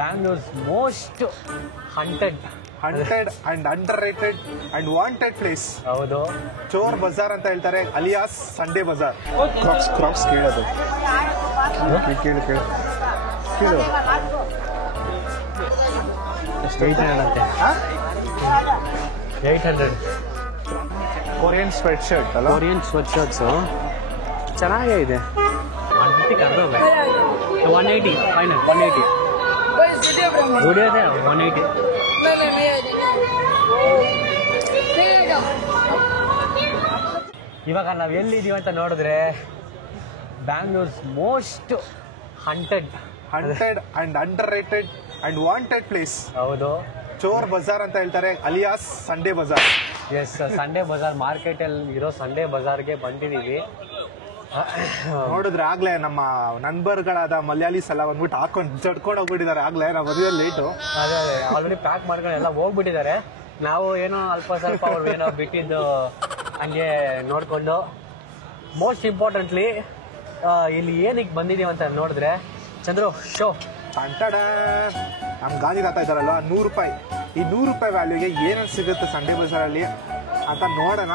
Bangalore's most haunted and underrated and wanted place. ಹೌದು, ಚೋರ್ ಬಜಾರ್ ಅಂತ ಹೇಳ್ತಾರೆ, ಅಲಿಯಾಸ್ ಸಂಡೇ ಬಜಾರ್. ಕ್ರಾಕ್ಸ್ ಕೇಳೋದು ಕೇಳು ಕೇಳು ಕೇಳು. 800 ಅಂತೆ. 800 ಕೊರಿಯನ್ ಸ್ವೆಟ್ ಶರ್ಟ್ ಅಲ್ಲ? ಕೊರಿಯನ್ ಸ್ವೆಟ್ ಶರ್ಟ್ಸು ಚೆನ್ನಾಗೇ ಇದೆ. 180 ಫೈನಲ್. 180 ದುಡಿಯೋದೆ 180. ಇವಾಗ ನಾವು ಎಲ್ಲಿದ್ದೀವಿ ಅಂತ ನೋಡಿದ್ರೆ Bangalore's most haunted and underrated and wanted place. ಹೌದು, ಚೋರ್ ಬಜಾರ್ ಅಂತ ಹೇಳ್ತಾರೆ, alias Sunday Bazaar. Yes, Sunday Bazaar ಮಾರ್ಕೆಟಲ್ಲಿ ಇರೋ ಸಂಡೇ ಬಜಾರ್ಗೆ ಬಂದಿದ್ದೀವಿ. ನೋಡಿದ್ರೆ ಆಗ್ಲೇ ನಮ್ಮ ನನ್ಬರ್ಗಳಾದ ಮಲಯಾಳೀಸ್ ಎಲ್ಲ ಬಂದ್ಬಿಟ್ಟು ಹಾಕೊಂಡು ಜಡ್ಕೊಂಡು ಹೋಗ್ಬಿಟ್ಟಿದ್ದಾರೆ. ಆಗ್ಲೇ ನಾವು ಮದುವೆ ಲೇಟು. ಅದೇ ಆಲ್ರೆಡಿ ಪ್ಯಾಕ್ ಮಾಡ್ಕೊಂಡು ಎಲ್ಲ ಹೋಗ್ಬಿಟ್ಟಿದ್ದಾರೆ. ನಾವು ಏನೋ ಅಲ್ಪ ಸ್ವಲ್ಪ ಅವ್ರು ಏನೋ ಬಿಟ್ಟಿದ್ದು ಹಂಗೆ ನೋಡಿಕೊಂಡು, ಮೋಸ್ಟ್ ಇಂಪಾರ್ಟೆಂಟ್ಲಿ ಇಲ್ಲಿ ಏನಕ್ಕೆ ಬಂದಿದ್ದೀವಿ ಅಂತ ನೋಡಿದ್ರೆ ಚಂದ್ರು ಶೋ ಅಂಟಡ ನಮ್ಮ ಗಾಂಧಿ ತಾತ ಇದ್ದಾರಲ್ವ, 100 ರೂಪಾಯಿ. ಈ 100 ರೂಪಾಯಿ ವ್ಯಾಲ್ಯೂಗೆ ಏನೇನು ಸಿಗುತ್ತೆ ಸಂಡೇ ಬಜಾರಲ್ಲಿ ಅಂತ ನೋಡೋಣ.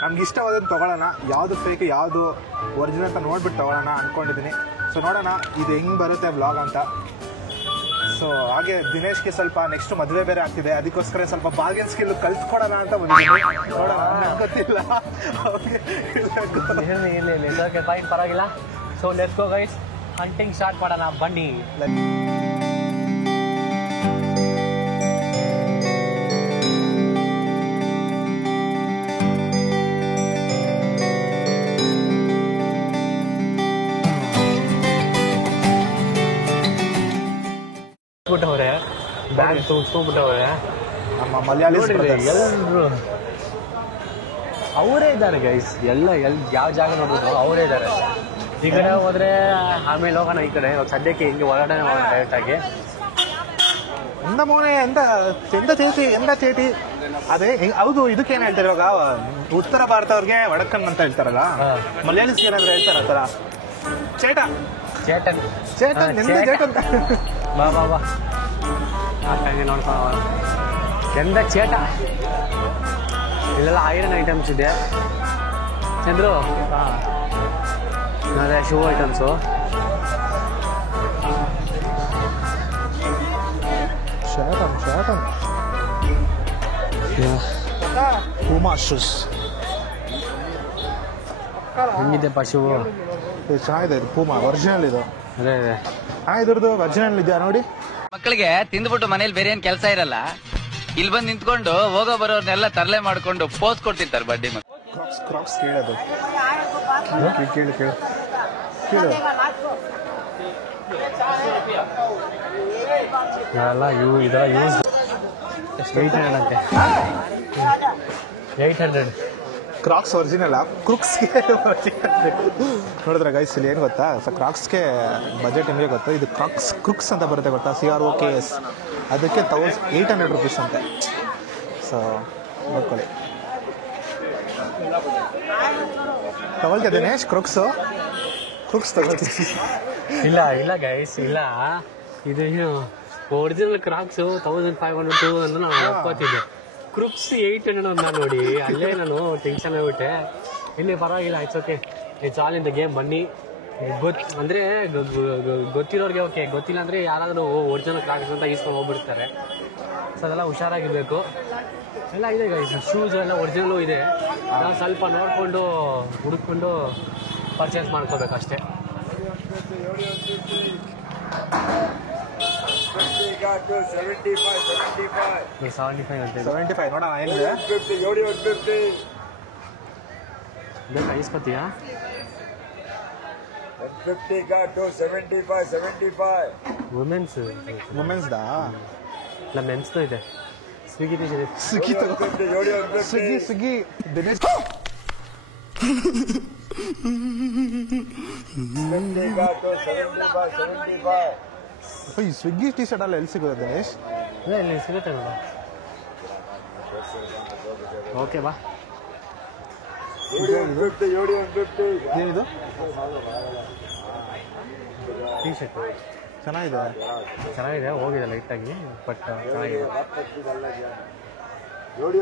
ನಮ್ಗೆ ಇಷ್ಟವಾದನ್ನು ತೊಗೊಳ್ಳೋಣ. ಯಾವುದು ಫೇಕ್ ಯಾವುದು ಒರಿಜಿನಲ್ ಅಂತ ನೋಡ್ಬಿಟ್ಟು ತೊಗೊಳ್ಳೋಣ ಅಂದ್ಕೊಂಡಿದ್ದೀನಿ. ಸೊ ನೋಡೋಣ ಇದು ಹೆಂಗೆ ಬರುತ್ತೆ ವ್ಲಾಗ್ ಅಂತ. ಸೊ ಹಾಗೆ ದಿನೇಶ್ಗೆ ಸ್ವಲ್ಪ ನೆಕ್ಸ್ಟ್ ಮದುವೆ ಬೇರೆ ಆಗ್ತಿದೆ, ಅದಕ್ಕೋಸ್ಕರ ಸ್ವಲ್ಪ ಬಾರ್ಗೇನ್ ಸ್ಕಿಲ್ ಕಲ್ತ್ಕೊಡೋಣ ಅಂತ ಬಂದಿದ್ದೀನಿ. ನೋಡೋಣ, ನಂಗೆ ಗೊತ್ತಿಲ್ಲ. ಇಲ್ಲ ಫೈನ್, ಪರವಾಗಿಲ್ಲ. So let's go guys, hunting start ಮಾಡೋಣ ಬನ್ನಿ. ಬಿಟ್ಟವ್ರೆ ಬ್ಯಾಗ್ ತೂಸ್ಕೊಂಡ್ಬಿಟ್ಟವ್ರೆ ನಮ್ಮ ಮಲಯಾಳಿ ಎಲ್ಲರೂ ಅವರೇ ಇದ್ದಾರೆ ಗೈಸ್. ಯಾವ ಜಾಗ ನೋಡಿದ್ರು ಅವರೇ ಇದ್ದಾರೆ. ಈ ಕಡೆ ಹೋದ್ರೆ ಆಮೇಲೆ ಹೋಗೋಣ ಈ ಕಡೆ. ಇವಾಗ ಸದ್ಯಕ್ಕೆ ಹಿಂಗೆ ಹೊರಗಡೆ ಹೋಗೋಣ ಡೈರೆಕ್ಟ್ ಆಗಿ. ಎಂದ ಮೋನೆ ಎಂದ ಚೇಟಿ ಅದೇ ಹೌದು. ಇದಕ್ಕೇನು ಹೇಳ್ತಾರೆ ಇವಾಗ ಉತ್ತರ ಭಾರತವ್ರಿಗೆ ವಡಕನ್ ಅಂತ ಹೇಳ್ತಾರಲ್ಲ, ಮಲಯಾಳಿಸ್ ಏನಾದ್ರು ಹೇಳ್ತಾರ ಆ ಥರ ಚೇಟನ್ ಬಾ ಹಾಗೆ ನೋಡ್ಕೊ. ಎಂದ ಚೇಟ. ಇಲ್ಲೆಲ್ಲ ಐರನ್ ಐಟಮ್ಸ್ ಇದೆ ಚಂದ್ರು. ಅದೇ ಶೂ ಐಟಮ್ಸು. ಶಾಟನ್ ಪೂಮಾ ಶೂಸ್ ಹೆಂಗಿದೆಪ್ಪ ಶೂ? ಚೆನ್ನಾಗಿದೆ. ಇದು ಪೂಮಾ ಒರಿಜಿನಲ್. ಇದು ಅದೇ ಇದ್ರದ್ದು ಒರಿಜಿನಲ್ ಇದೆಯಾ ನೋಡಿ. ಮಕ್ಕಳಿಗೆ ತಿಂದ್ಬಿಟ್ಟು ಮನೇಲಿ ಬೇರೆ ಏನ್ ಕೆಲಸ ಇರಲ್ಲ, ಇಲ್ಲಿ ಬಂದು ನಿಂತ್ಕೊಂಡು ಹೋಗೋ ಬರೋರ್ನೆಲ್ಲ ತರಲೆ ಮಾಡ್ಕೊಂಡು ಪೋಸ್ ಕೊಡ್ತಿರ್ತಾರೆ ಬಡ್ಡಿ ಮಕ್ಕಳು. ಕ್ರಾಕ್ಸ್ ಕೇಳೋದು ಕೇಳು ಕೇಳು ಕೇಳು. ಇದೆಲ್ಲ ಯೂಸ್ 800 ಅಂತೆ. 800 ಕ್ರಾಕ್ಸ್ ಒರಿಜಿನಲ್. ಕ್ರುಕ್ಸ್ಗೆ ನೋಡಿದ್ರೆ ಗೈಸ್ ಇಲ್ಲಿ ಏನು ಗೊತ್ತಾ, ಸೊ ಕ್ರಾಕ್ಸ್ಗೆ ಬಜೆಟ್ ನಿಮಗೆ ಗೊತ್ತಾ, ಇದು ಕ್ರುಕ್ಸ್ ಅಂತ ಬರುತ್ತೆ ಗೊತ್ತಾ, CROKS. ಅದಕ್ಕೆ 800 ರುಪೀಸ್ ಅಂತೆ. ಸೊ ನೋಡ್ಕೊಳ್ಳಿ. ತಗೊಳ್ತಾ ದಿನೇಶ್ ಕ್ರುಕ್ಸ್ ತಗೊಳ್ತೀವಿ. ಇಲ್ಲ ಗೈಸ್, ಇಲ್ಲ. ಇದು ಒರಿಜಿನಲ್ ಕ್ರಾಕ್ಸ್ 1500 ಅಂತ ನಾನು ಒಪ್ಕೋತಿದ್ದೆ. ಕ್ರುಕ್ಸ್ 800 ಅಂತ ನೋಡಿ ಅಲ್ಲೇ ನಾನು ಟೆನ್ಷನ್ ಆಗ್ಬಿಟ್ಟೆ. ಇಲ್ಲಿ ಪರವಾಗಿಲ್ಲ, it's okay, it's all in the game. ಬನ್ನಿ, ಅಂದರೆ ಗೊತ್ತಿರೋರಿಗೆ ಓಕೆ, ಗೊತ್ತಿಲ್ಲ ಅಂದರೆ ಯಾರಾದರೂ ಒರಿಜಿನಲ್ ಕ್ರಾಕ್ಸ್ ಅಂತ ಈಸ್ಕೊಂಡು ಹೋಗ್ಬಿಡ್ತಾರೆ. ಸೊ ಅದೆಲ್ಲ ಹುಷಾರಾಗಿರಬೇಕು. ಎಲ್ಲ ಇದೆ ಗೈಸ್, ಶೂಸ್ ಎಲ್ಲ ಒರಿಜಿನಲ್ಲು ಇದೆ. ನಾವು ಸ್ವಲ್ಪ ನೋಡಿಕೊಂಡು ಹುಡುಕೊಂಡು ಪರ್ಚೇಸ್ ಮಾಡ್ಕೋಬೇಕು ಅಷ್ಟೇ. 75 ನೋಡೋಣ ಏನಿದೆ. ಬೇಕಾ ಇಸ್ಕೊತೀಯಾ? 'ವುಮೆನ್ಸ್'ದಾ? ಇಲ್ಲ, ಮೆನ್ಸ್ದು ಇದೆ. ಸ್ವಿಗ್ಗಿ ದಿನೇಶ್ ಈ ಸ್ವಿಗ್ಗಿ ಟಿ ಶರ್ಟ್ ಎಲ್ಲ ಎಲ್ಲಿ ಸಿಗೋದು ದಿನೇಶ್? ಇಲ್ಲ, ಇಲ್ಲಿ ಸಿಗುತ್ತೆ ನೋಡ. ಓಕೆ ಬಾ. ಏನಿದು? ಟಿ ಶರ್ಟ್ ಚೆನ್ನಾಗಿದೆ. ಚೆನ್ನಾಗಿದೆ, ಹೋಗಿದೆ ಲೈಟಾಗಿ, ಬಟ್ ಚೆನ್ನಾಗಿದೆ. जोड़ी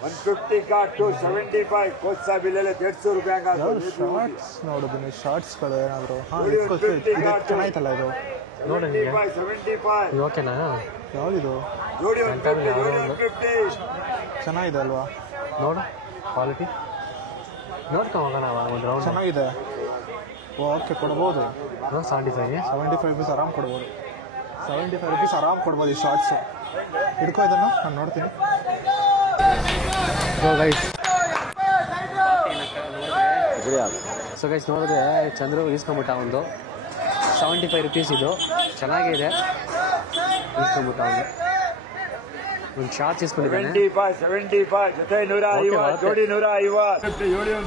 150 का 275 कोच साहब ले ले 150 रुपया का ಶಾರ್ಟ್ಸ್ ನೋಡಿದ್ದೀನಿ, ಶಾರ್ಟ್ಸ್ಗಳು ಏನಾದರೂ ಚೆನ್ನಾಯ್ತಲ್ಲ ಇದು. ನೋಡಿ 75 ಇದು ಓಕೆನಾ? ಯಾವ್ದಿದು? जोड़ी 150 ಚೆನ್ನಾಗಿದೆ ಅಲ್ವಾ? ನೋಡು ಕ್ವಾಲಿಟಿ, ನೋಡ್ಕೊ ಹೋಗೋಣ ಒಂದು ರೌಂಡ್. ಚೆನ್ನಾಗಿದೆ, ಓಕೆ ಕೊಡ್ಬೋದು. 75 ರುಪೀಸ್ ಆರಾಮ್ ಕೊಡ್ಬೋದು. 75 ರುಪೀಸ್ ಆರಾಮ್ ಕೊಡ್ಬೋದು ಈ ಶಾರ್ಟ್ಸು. ಹಿಡ್ಕೋ ಇದನ್ನು, ನಾನು ನೋಡ್ತೀನಿ. ಸೊ ಗೈಸ್ ನೋಡಿದ್ರೆ ಚಂದ್ರು ಇಸ್ಕೊಂಬಿಟ್ಟ ಒಂದು 75 ರುಪೀಸ್. ಇದು ಚೆನ್ನಾಗಿದೆ, ಇಸ್ಕೊಂಬಿಟ್ಟ ಒಂದು ಶಾರ್ಟ್ಸ್ ಇಸ್ಕೊಂಡಿದ್ದಾನೆ. 75 ಜೊತೆ 150 ಜೋಡಿ 150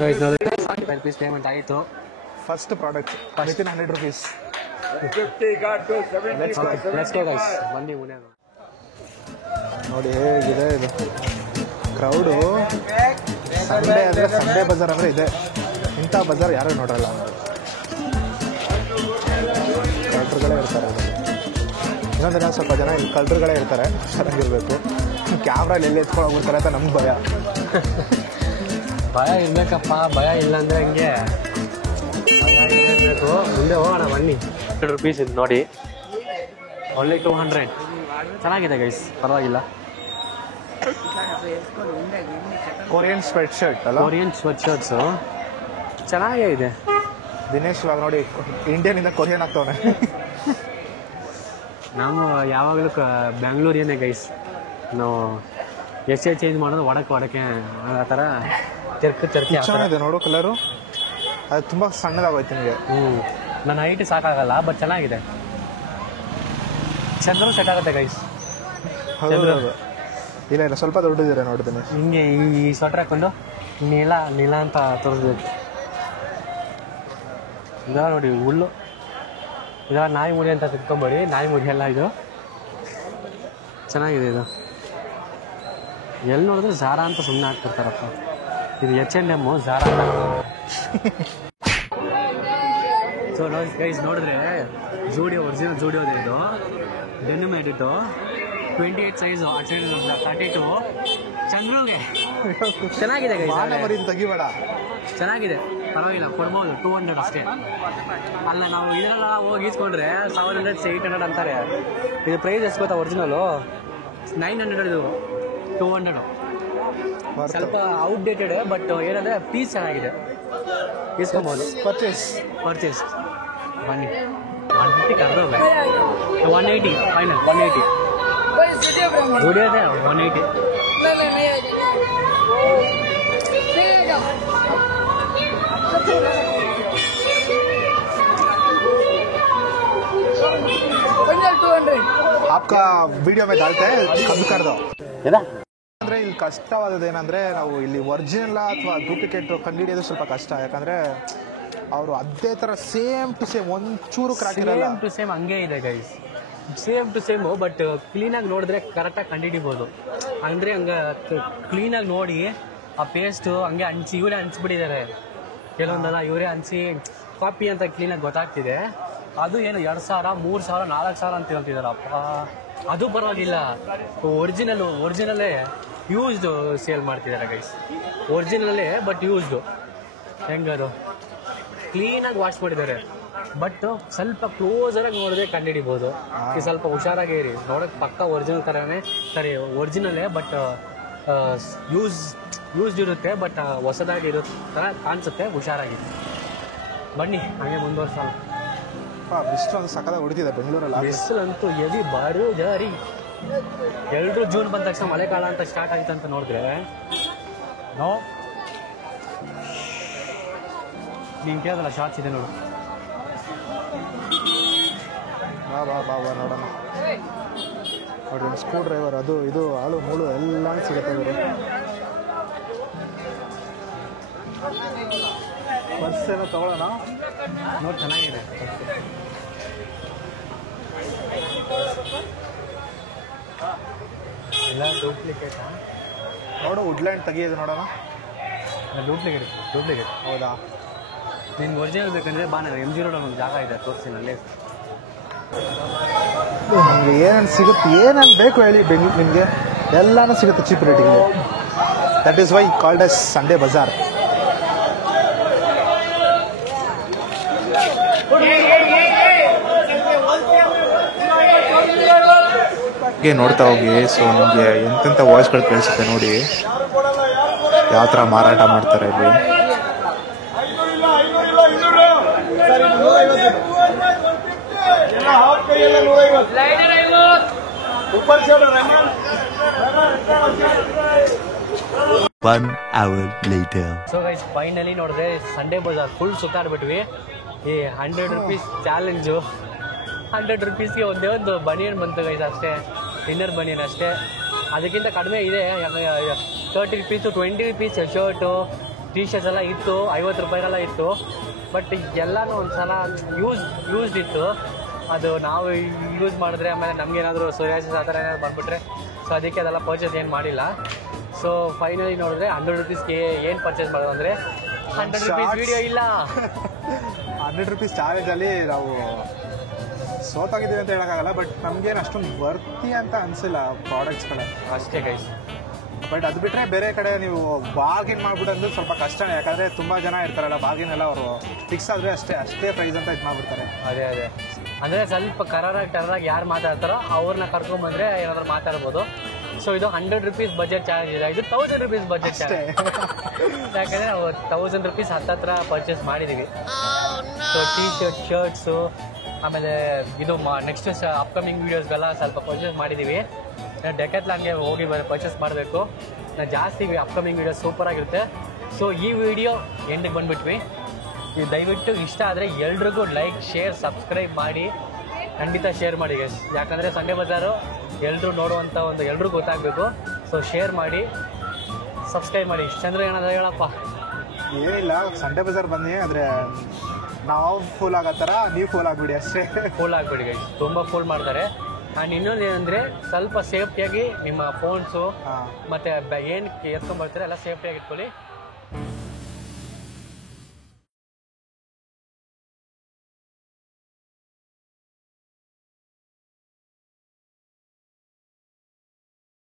75 ರುಪೀಸ್ ಪೇಮೆಂಟ್ ಆಯಿತು. First product within 100 rupees. 50 का 275 ಲೆಟ್ಸ್ ಗೋ ಗೈಸ್, ಬನ್ನಿ ಮುನೆ. ನೋಡಿ ಹೇಗಿದೆ ಇದು ಕ್ರೌಡು. ಸಂಡೇ ಅಂದರೆ ಸಂಡೇ ಬಜಾರ್ ಅಂದರೆ ಇದೆ. ಇಂಥ ಬಜಾರ್ ಯಾರೂ ನೋಡಲ್ಲ. ಕಳ್ಳರುಗಳೇ ಇರ್ತಾರೆ. ಇನ್ನೊಂದಿನ ಸ್ವಲ್ಪ ಜನ ಇಲ್ಲಿ ಕಳ್ಳರುಗಳೇ ಇರ್ತಾರೆ, ಚೆನ್ನಾಗಿರ್ಬೇಕು. ಕ್ಯಾಮ್ರಲ್ಲಿ ಎಲ್ಲಿ ಎತ್ಕೊಂಡೋಗ್ಬಿಡ್ತಾರೆ ಅಂತ ನಮ್ಗೆ ಭಯ. ಭಯ ಇರ್ಬೇಕಪ್ಪ, ಭಯ ಇಲ್ಲ ಅಂದರೆ ಹಂಗೆ ಭಯ ಇರಬೇಕು. ಮುಂದೆ ಹೋಗೋಣ ಬನ್ನಿ. 100 ರುಪೀಸ್ ಇದು ನೋಡಿ, ಒಳ್ಳೆ 200. ಚೆನ್ನಾಗಿದೆ ಗೈಸ್, ಪರವಾಗಿಲ್ಲ. ಕೊರಿಯನ್ ಸ್ವೆಟ್ ಶರ್ಟ್ ಅಲ್ಲ, ಕೊರಿಯನ್ ಸ್ವೆಟ್ ಶರ್ಟ್ಸು ಚೆನ್ನಾಗೇ ಇದೆ. ದಿನೇಶ್ ಇವಾಗ ನೋಡಿ ಇಂಡಿಯನಿಂದ ಕೊರಿಯನ್ ಆಗ್ತವನೆ. ನಾವು ಯಾವಾಗಲೂ ಬೆಂಗಳೂರಿಯೇ ಗೈಸ್. ನಾವು ಎಷ್ಟೇ ಚೇಂಜ್ ಮಾಡೋದು ಒಡಕ್ಕೆ ಆ ಥರ ಚರ್ಕೆ ಚೆನ್ನಾಗಿದೆ ನೋಡು ಕಲರು. ಅದು ತುಂಬ ಸಣ್ಣದಾಗೋಯ್ತು ನಿಮಗೆ. ನನ್ನ ಹೈಟ್ ಸಾಕಾಗಲ್ಲ, ಬಟ್ ಚೆನ್ನಾಗಿದೆ. ಚಂದ್ರು ಸೆಟ್ ಆಗುತ್ತೆ ಗೈಸ್. ಹೌದು. ಇಲ್ಲ ಇಲ್ಲ, ಸ್ವಲ್ಪ ದೊಡ್ಡದಿದೆ ನೋಡಿದ್ದೀನಿ. ಹಿಂಗೆ ಈ ಸ್ವೆಟ್ರ್ ಹಾಕೊಂಡು ನೀಲ ಅಂತ ತೋರಿಸ್ಬೇಕು. ಇದೆಲ್ಲ ನೋಡಿ ಹುಲ್ಲು, ಇದೆಲ್ಲ ನಾಯಿ ಮುಡಿ ಅಂತ ತಿಳ್ಕೊಂಬೇಡಿ, ನಾಯಿ ಮುಡಿ ಎಲ್ಲ ಇದು. ಚೆನ್ನಾಗಿದೆ ಇದು. ಎಲ್ಲಿ ನೋಡಿದ್ರೆ ಝಾರಾ ಅಂತ ಸುಮ್ಮನೆ ಹಾಕ್ತಿರ್ತಾರಪ್ಪ. ಇದು H&M, ಝಾರಾ ಅಂತ. ಸೊ ಗೈಸ್ ನೋಡಿದ್ರೆ ಜೂಡಿಯೋ, ಒರಿಜಿನಲ್ ಜೂಡಿಯೋದು ಇದು. Denim edit, 28 size, 32. ಚಂದ್ರುಗೆ ಚೆನ್ನಾಗಿದೆ ಗೈಸ್, ತೆಗಿಬೇಡ. ಚೆನ್ನಾಗಿದೆ, ಪರವಾಗಿಲ್ಲ, ಕೊಡ್ಬೋದು. 200 ಅಷ್ಟೇ ಅಲ್ಲ. ನಾವು ಇದೆಲ್ಲ ಹೋಗಿ ಇಸ್ಕೊಂಡ್ರೆ 700, 800 ಅಂತಾರೆ. ಇದು ಪ್ರೈಸ್ ಎಷ್ಟು ಗೊತ್ತಾ? ಒರಿಜಿನಲು 900, ಇದು 200. ಸ್ವಲ್ಪ ಔಟ್ಡೇಟೆಡ್, ಬಟ್ ಏನಂದರೆ ಪೀಸ್ ಚೆನ್ನಾಗಿದೆ, ಇಸ್ಕೊಬೋದು. ಪರ್ಚೇಸ್ ಬನ್ನಿ. 150 ಕರೆದೋಗ, 180 ಫೈನಲ್. 180 ದುಡಿಯೋದೆ 180. आपका वीडियो में डालते हैं, कभी कर दो. ಅಂದರೆ ಇಲ್ಲಿ ಕಷ್ಟವಾದದ್ದು ಏನಂದರೆ, ನಾವು ಇಲ್ಲಿ ಒರಿಜಿನಲ್ ಅಥವಾ ಡೂಪ್ಲಿಕೇಟ್ ಕಂಡುಹಿಡಿಯೋದು ಸ್ವಲ್ಪ ಕಷ್ಟ. ಯಾಕಂದರೆ ಅವರು ಅದೇ ಥರ ಸೇಮ್ ಟು ಸೇಮ್ ಒಂಚೂರು ಕ್ರಾಕ್ ಇರಲ್ಲ. ಸೇಮ್ ಟು ಸೇಮ್ ಹಂಗೆ ಇದೆ guys, same to same. But ಕ್ಲೀನಾಗಿ ನೋಡಿದ್ರೆ ಕರೆಕ್ಟಾಗಿ ಕಂಡುಹಿಡಿಬೋದು. ಅಂದರೆ ಹಂಗೆ ಕ್ಲೀನಾಗಿ ನೋಡಿ ಆ ಪೇಸ್ಟು ಹಂಗೆ ಹಂಚಿ ಇವರೇ ಹಂಚ್ಬಿಟ್ಟಿದ್ದಾರೆ. ಕೆಲವೊಂದೆಲ್ಲ ಇವರೇ ಹಂಚಿ ಕಾಪಿ ಅಂತ ಕ್ಲೀನಾಗಿ ಗೊತ್ತಾಗ್ತಿದೆ. ಅದು ಏನು 2,000, 3,000, 4,000 ಅಂತ ಹೇಳ್ತಿದ್ದಾರಪ್ಪ. ಅದು ಪರವಾಗಿಲ್ಲ, ಒರಿಜಿನಲ್ಲೇ ಯೂಸ್ಡು ಸೇಲ್ ಮಾಡ್ತಿದ್ದಾರೆ ಗೈಸ್. ಒರಿಜಿನಲ್ಲೇ ಬಟ್ ಯೂಸ್ಡು. ಹೆಂಗದು ಕ್ಲೀನಾಗಿ ವಾಶ್ ಮಾಡಿದ್ದಾರೆ, ಬಟ್ ಸ್ವಲ್ಪ ಕ್ಲೋಸರಾಗಿ ನೋಡಿದ್ರೆ ಕಂಡುಹಿಡಿಬೋದು. ಈ ಸ್ವಲ್ಪ ಹುಷಾರಾಗಿ ಇರಿ, ನೋಡೋಕೆ ಪಕ್ಕ ಒರಿಜಿನಲ್ ಥರನೇ, ಸರಿ ಒರಿಜಿನಲ್ಲೇ, ಬಟ್ ಯೂಸ್ಡ್ ಇರುತ್ತೆ, ಬಟ್ ಹೊಸದಾಗಿ ಇರೋ ಥರ ಕಾಣಿಸುತ್ತೆ. ಹುಷಾರಾಗಿ ಬನ್ನಿ, ಹಾಗೆ ಮುಂದುವರ್ಸೋಣ. ಬಿಸಿಲು ಸಕ್ಕದಾಗಿ ಹೊಡಿತಿದೆ ಬೆಂಗಳೂರಲ್ಲಿ. ಬಿಸಿಲಂತೂ ಎದಿ ಬಾರು ಜಾರಿ. ಎಲ್ಲರೂ ಜೂನ್ ಬಂದ ತಕ್ಷಣ ಮಳೆಗಾಲ ಅಂತ ಸ್ಟಾರ್ಟ್ ಆಯ್ತು ಅಂತ ನೋಡಿದ್ರೆ ನೀನು ಕೇಳೋದಲ್ಲ, ಶಾರ್ಟ್ಸ್ ಇದೆ ನೋಡು. ಬಾ ನೋಡೋಣ. ನೋಡ್ರಿ ಸ್ಕ್ರೂ ಡ್ರೈವರ್, ಅದು ಇದು ಆಳು ಮೂಳು ಎಲ್ಲ ಸಿಗುತ್ತೆ ಇವರು. ಬಸ್ ಏನೋ ತಗೊಳ್ಳೋಣ. ನೋಡಿ ಚೆನ್ನಾಗಿದೆ. ಎಲ್ಲ ಡೂಪ್ಲಿಕೇಟಾ? ನೋಡು ವುಡ್ಲ್ಯಾಂಡ್ ತೆಗಿಯೋದು ನೋಡೋಣ. ಡೂಪ್ಲಿಕೇಟ್. ಹೌದಾ? ನಿಮ್ಗೆ ಒರಿಜಿನಲ್ ಬೇಕಂದ್ರೆ ಬಾ, ನಾನು MG ರೋಡ್ ಒಂದು ಜಾಗ ಇದೆ ತೋರಿಸ್ತೀನಿ ಅಲ್ಲಿ. ನಿಮಗೆ ಏನೇನು ಸಿಗುತ್ತೆ, ಏನೇನು ಬೇಕು ಹೇಳಿ ಬೆಂಗಳೂರು ನಿಮಗೆ ಎಲ್ಲಾನು ಸಿಗುತ್ತೆ ಚೀಪ್ ರೇಟಿಗೆ. That is why called as Sunday Bazaar. ನೋಡ್ತಾ ಹೋಗಿ. ಸೊ ನಿಮಗೆ ಎಂತೆಂಥ ವಾಯ್ಸ್ಗಳು ಕೇಳಿಸುತ್ತೆ ನೋಡಿ, ಯಾವ ಥರ ಮಾರಾಟ ಮಾಡ್ತಾರೆ ಇಲ್ಲಿ. One hour later. So guys finally ನೋಡಿದ್ರೆ ಸಂಡೇ ಬಜಾರ್ ಫುಲ್ ಸುತ್ತಾಡ್ಬಿಟ್ವಿ. ಈ 100 rupees ಚಾಲೆಂಜು, 100 rupeesಗೆ ಒಂದೇ ಒಂದು ಬನಿಯನ್ ಬಂತು ಗೈಸ್, ಅಷ್ಟೇ ಇನ್ನರ್ ಬನಿಯನ್ ಅಷ್ಟೇ. ಅದಕ್ಕಿಂತ ಕಡಿಮೆ ಇದೆ, 30 rupees 20 rupees shirt T shirts ಎಲ್ಲ ಇತ್ತು, 50 ರೂಪಾಯಿಗೆಲ್ಲ ಇತ್ತು. ಬಟ್ ಎಲ್ಲನೂ ಒಂದು ಸಲ ಯೂಸ್ಡ್ ಇತ್ತು. ಅದು ನಾವು ಯೂಸ್ ಮಾಡಿದ್ರೆ ಆಮೇಲೆ ನಮಗೇನಾದರೂ ಸೋರಿಯಾಸಿಸ್ ಆ ಥರ ಏನಾದ್ರು ಬಂದುಬಿಟ್ರೆ, ಸೊ ಅದಕ್ಕೆ ಅದೆಲ್ಲ ಪರ್ಚೇಸ್ ಏನು ಮಾಡಿಲ್ಲ. ಸೊ ಫೈನಲಿ ನೋಡಿದ್ರೆ 100 rupeesಗೆ ಏನು ಪರ್ಚೇಸ್ ಮಾಡೋದು ಅಂದರೆ 100 rupees ವಿಡಿಯೋ ಇಲ್ಲ. 100 rupees ಚಾಲೆಂಜಲ್ಲಿ ನಾವು ಸೋತಾಗಿದ್ದೀವಿ ಅಂತ ಹೇಳೋಕ್ಕಾಗಲ್ಲ. ಬಟ್ ನಮಗೇನು ಅಷ್ಟೊಂದು ವರ್ತಿ ಅಂತ ಅನಿಸಿಲ್ಲ ಪ್ರಾಡಕ್ಟ್ಸ್ಗಳು ಅಷ್ಟೇ ಗೈಸ್. ಬಟ್ ಅದು ಬಿಟ್ಟರೆ ಬೇರೆ ಕಡೆ ನೀವು ಬಾರ್ಗಿನ್ ಮಾಡ್ಬಿಟ್ಟು ಅಂದ್ರೆ ಸ್ವಲ್ಪ ಕಷ್ಟನೇ. ಯಾಕಂದರೆ ತುಂಬ ಜನ ಇರ್ತಾರಲ್ಲ, ಬಾರ್ಗಿನ್ ಎಲ್ಲ ಅವರು ಫಿಕ್ಸ್ ಆದರೆ ಅಷ್ಟೇ ಪ್ರೈಸ್ ಅಂತ ಇದು ಮಾಡಿಬಿಡ್ತಾರೆ. ಅದೇ ಅಂದರೆ ಸ್ವಲ್ಪ ಕರಾರಾಗಿ ಯಾರು ಮಾತಾಡ್ತಾರೋ ಅವ್ರನ್ನ ಕರ್ಕೊಂಬಂದರೆ ಏನಾದರೂ ಮಾತಾಡ್ಬೋದು. ಸೊ ಇದು 100 rupees ಬಜೆಟ್ ಚಾರ್ಜ್ ಇದೆ, ಇದು 1000 rupees ಬಜೆಟ್ ಚಾರ್ಜ್. ಯಾಕಂದರೆ ನಾವು 1000 rupees ಹತ್ತತ್ರ ಪರ್ಚೇಸ್ ಮಾಡಿದ್ದೀವಿ. ಸೊ ಟೀ ಶರ್ಟ್ಸು ಆಮೇಲೆ ಇದು ನೆಕ್ಸ್ಟ್ ಅಪ್ಕಮಿಂಗ್ ವೀಡಿಯೋಸ್ಗೆಲ್ಲ ಸ್ವಲ್ಪ ಪರ್ಚೇಸ್ ಮಾಡಿದ್ದೀವಿ. ಡೆಕ್ಯಾಥ್ಲಾನ್ಗೆ ಹೋಗಿ ಪರ್ಚೇಸ್ ಮಾಡಬೇಕು. ಜಾಸ್ತಿ ಅಪ್ಕಮಿಂಗ್ ವೀಡಿಯೋಸ್ ಸೂಪರಾಗಿರುತ್ತೆ. ಸೊ ಈ ವಿಡಿಯೋ ಎಂಡಿಗೆ ಬಂದುಬಿಟ್ವಿ. ದಯವಿಟ್ಟು ಇಷ್ಟ ಆದರೆ ಎಲ್ರಿಗೂ ಲೈಕ್, ಶೇರ್, ಸಬ್ಸ್ಕ್ರೈಬ್ ಮಾಡಿ. ಖಂಡಿತ ಶೇರ್ ಮಾಡಿ ಗೈಸ್, ಯಾಕಂದರೆ ಸಂಡೇ ಬಜಾರು ಎಲ್ಲರೂ ನೋಡುವಂಥ ಒಂದು ಎಲ್ರಿಗೂ ಗೊತ್ತಾಗಬೇಕು. ಸೊ ಶೇರ್ ಮಾಡಿ, ಸಬ್ಸ್ಕ್ರೈಬ್ ಮಾಡಿ. ಇಷ್ಟಂದ್ರೆ ಏನಾದರೂ ಹೇಳಪ್ಪ. ಏನಿಲ್ಲ, ಸಂಡೇ ಬಜಾರ್ ಬನ್ನಿ, ಆದರೆ ನಾವು ಫೂಲ್ ಆಗೋ ಥರ ನೀವು ಫೂಲ್ ಆಗಿಬಿಡಿ ಅಷ್ಟೇ. ಫೂಲ್ ಆಗಿಬಿಡಿ ಗೈಸ್, ತುಂಬ ಫೂಲ್ ಮಾಡ್ತಾರೆ. ಆ್ಯಂಡ್ ಇನ್ನೊಂದು ಏನಂದರೆ ಸ್ವಲ್ಪ ಸೇಫ್ಟಿಯಾಗಿ ನಿಮ್ಮ ಫೋನ್ಸು ಮತ್ತು ಏನು ಎತ್ಕೊಂಡ್ಬರ್ತಾರೆ ಎಲ್ಲ ಸೇಫ್ಟಿಯಾಗಿ ಇಟ್ಕೊಳ್ಳಿ.